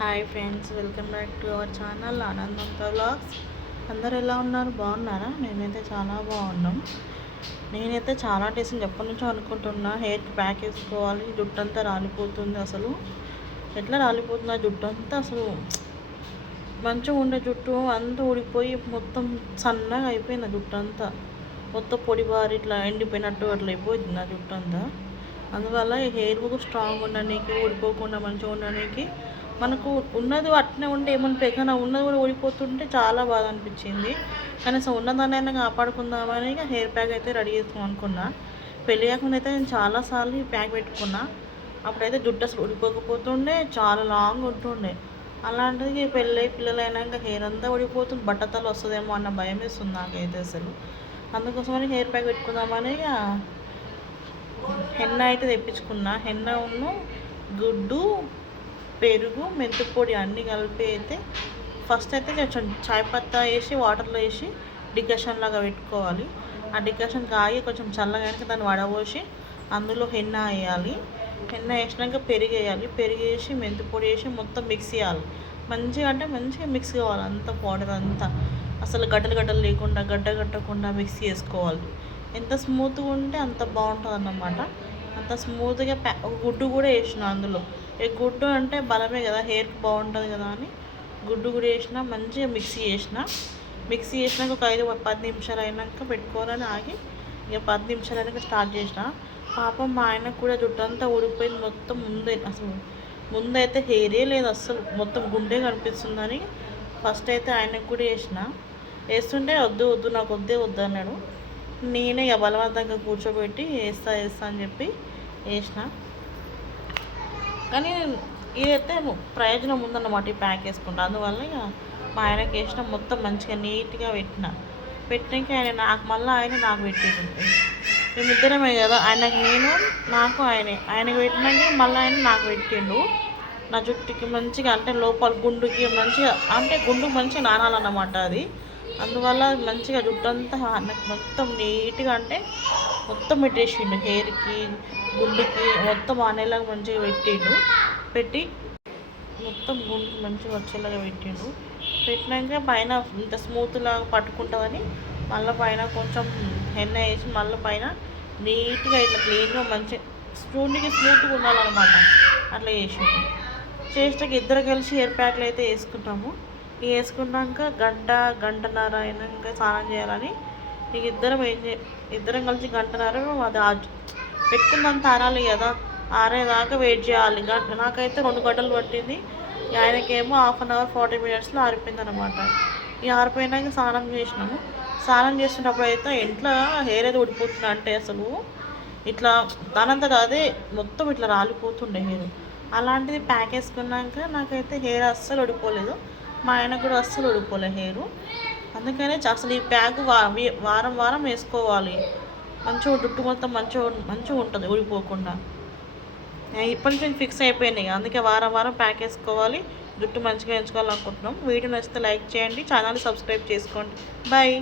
Hi friends, welcome back to our channel ఆనందంతో vlogs. అందరు ఎలా ఉన్నారు? బాగున్నారా? నేనైతే చాలా బాగున్నాం. నేనైతే చాలా డేస్ ఎప్పటి నుంచో అనుకుంటున్నా హెయిర్కి ప్యాక్ వేసుకోవాలి. జుట్టు అంతా రాలిపోతుంది. అసలు ఎట్లా రాలిపోతుంది ఆ జుట్టు అంతా? అసలు మంచిగా ఉండే జుట్టు అంతా ఊడిపోయి మొత్తం సన్నగా అయిపోయింది. ఆ జుట్టు అంతా మొత్తం పొడి బారి ఇట్లా ఎండిపోయినట్టు అట్లా అయిపోయింది నా జుట్టు అంతా. అందువల్ల ఈ హెయిర్ కూడా స్ట్రాంగ్ ఉండడానికి, ఊడిపోకుండా మంచిగా ఉండడానికి మనకు ఉన్నది అట్నే ఉంటే ఏమనిపోయి, కానీ ఉన్నది కూడా ఊడిపోతుంటే చాలా బాధ అనిపించింది. కనీసం ఉన్నదాన్నైనా కాపాడుకుందామని హెయిర్ ప్యాక్ అయితే రెడీ చేస్తాం అనుకున్నా. పెళ్ళి కాకుండా అయితే నేను చాలాసార్లు ఈ ప్యాక్ పెట్టుకున్నా. అప్పుడైతే జుట్టు అసలు ఊడిపోకపోతుండే, చాలా లాంగ్ ఉంటుండే. అలాంటిది పెళ్ళి పిల్లలైనాక హెయిర్ అంతా ఊడిపోతుంది, బట్టతలు వస్తుందేమో అన్న భయం వేస్తుంది నాకైతే అసలు. అందుకోసమని హెయిర్ ప్యాక్ పెట్టుకుందామని హెన్న అయితే తెప్పించుకున్నా. హెన్న ఉన్ను గుడ్డు, పెరుగు, మెంతి పొడి అన్నీ కలిపి అయితే ఫస్ట్ అయితే కొంచెం చాయ్ పత్తా వేసి వాటర్లో వేసి డికాషన్ లాగా పెట్టుకోవాలి. ఆ డికాషన్ కాగి కొంచెం చల్లగా దాన్ని వడబోసి అందులో హెన్న వేయాలి. హెన్న వేసినాక పెరుగు వేయాలి. పెరుగు వేసి మెంతి పొడి వేసి మొత్తం మిక్స్ చేయాలి. మంచిగా అంటే మంచిగా మిక్స్ కావాలి. అంత పౌడర్ అంతా అసలు గడ్డలు లేకుండా, గడ్డ కట్టకుండా మిక్స్ చేసుకోవాలి. ఎంత స్మూత్గా ఉంటే అంత బాగుంటుంది అన్నమాట. అంత స్మూత్గా గుడ్డు కూడా వేసిన అందులో. ఈ గుడ్డు అంటే బలమే కదా, హెయిర్కి బాగుంటుంది కదా అని గుడ్డు కూడా వేసిన. మంచిగా మిక్సీ చేసినాక ఒక 5-10 నిమిషాలు అయినాక పెట్టుకోవాలని ఆగి ఇక 10 నిమిషాలు అయినాక స్టార్ట్ చేసిన. పాపం మా ఆయనకు కూడా జుట్టు అంతా ఊడిపోయింది మొత్తం. ముందైతే హెయిరే లేదు అస్సలు, మొత్తం గుండె కనిపిస్తుందని ఫస్ట్ అయితే ఆయనకు కూడా వేస్తుంటే వద్దు నాకు వద్దు అన్నాడు. నేనే ఇక బలవంతంగా కూర్చోబెట్టి వేస్తా అని చెప్పి వేసిన. కానీ ఇదైతే ప్రయోజనం ఉందన్నమాట ఈ ప్యాక్ వేసుకుంటా. అందువల్ల ఇక మా ఆయనకి వేసిన మొత్తం మంచిగా నీట్గా పెట్టినాక ఆయన నాకు పెట్టేది. మేమిద్దరమే కదా, ఆయనకి నేను, నాకు ఆయనకి పెట్టినాక మళ్ళీ ఆయన నాకు పెట్టిండు. నా జుట్టుకి మంచిగా అంటే లోపల గుండుకి మంచిగా అంటే గుండుకు మంచిగా నానాలన్నమాట అది. అందువల్ల మంచిగా జుట్టు అంతా నాకు మొత్తం నీట్గా అంటే మొత్తం పెట్టేసిండు. హెయిర్కి, గుండుకి మొత్తం ఆనేలాగా మంచిగా పెట్టి మొత్తం గుండుకి మంచిగా వచ్చేలాగా పెట్టినాక పైన ఇంత స్మూత్లాగా పట్టుకుంటామని మళ్ళీ పైన కొంచెం హెన్న వేసి మళ్ళీ పైన నీట్గా ఇట్లా క్లీన్గా మంచిగా స్టూన్కి స్మూత్గా ఉండాలన్నమాట. అట్లా చేసాక ఇద్దరు కలిసి హెయిర్ ప్యాక్లు అయితే వేసుకుంటాము. వేసుకున్నాక గంటన్నర అయినాక స్నానం చేయాలని ఇక ఇద్దరం కలిసి గంటన్నర అది పెట్టుకున్నంత ఆరాలి కదా, ఆరేదాకా వెయిట్ చేయాలి. నాకైతే 2 గంటలు పట్టింది. ఆయనకేమో 1/2 అవర్ 40 మినిట్స్లో ఆరిపోయింది అనమాట. ఇక ఆరిపోయినాక స్నానం చేస్తున్నప్పుడు అయితే ఇంట్లో హెయిర్ అయితే ఊడిపోతుంది. అంటే అసలు ఇట్లా దానంతట అదే మొత్తం ఇట్లా రాలిపోతుండే హెయిర్. అలాంటిది ప్యాక్ వేసుకున్నాక నాకైతే హెయిర్ అస్సలు ఊడిపోలేదు. మా ఆయనకు కూడా అస్సలు ఊడిపోలే హెయిర్. అందుకనే అసలు ఈ ప్యాక్ వారం వేసుకోవాలి. మంచిగా జుట్టు మొత్తం మంచిగా ఉంటుంది ఊడిపోకుండా. ఇప్పటి నుంచి ఫిక్స్ అయిపోయినాయి. అందుకే వారం ప్యాక్ వేసుకోవాలి, జుట్టు మంచిగా ఎంచుకోవాలనుకుంటున్నాం. వీడియో నచ్చితే లైక్ చేయండి, ఛానల్ సబ్స్క్రైబ్ చేసుకోండి. బాయ్.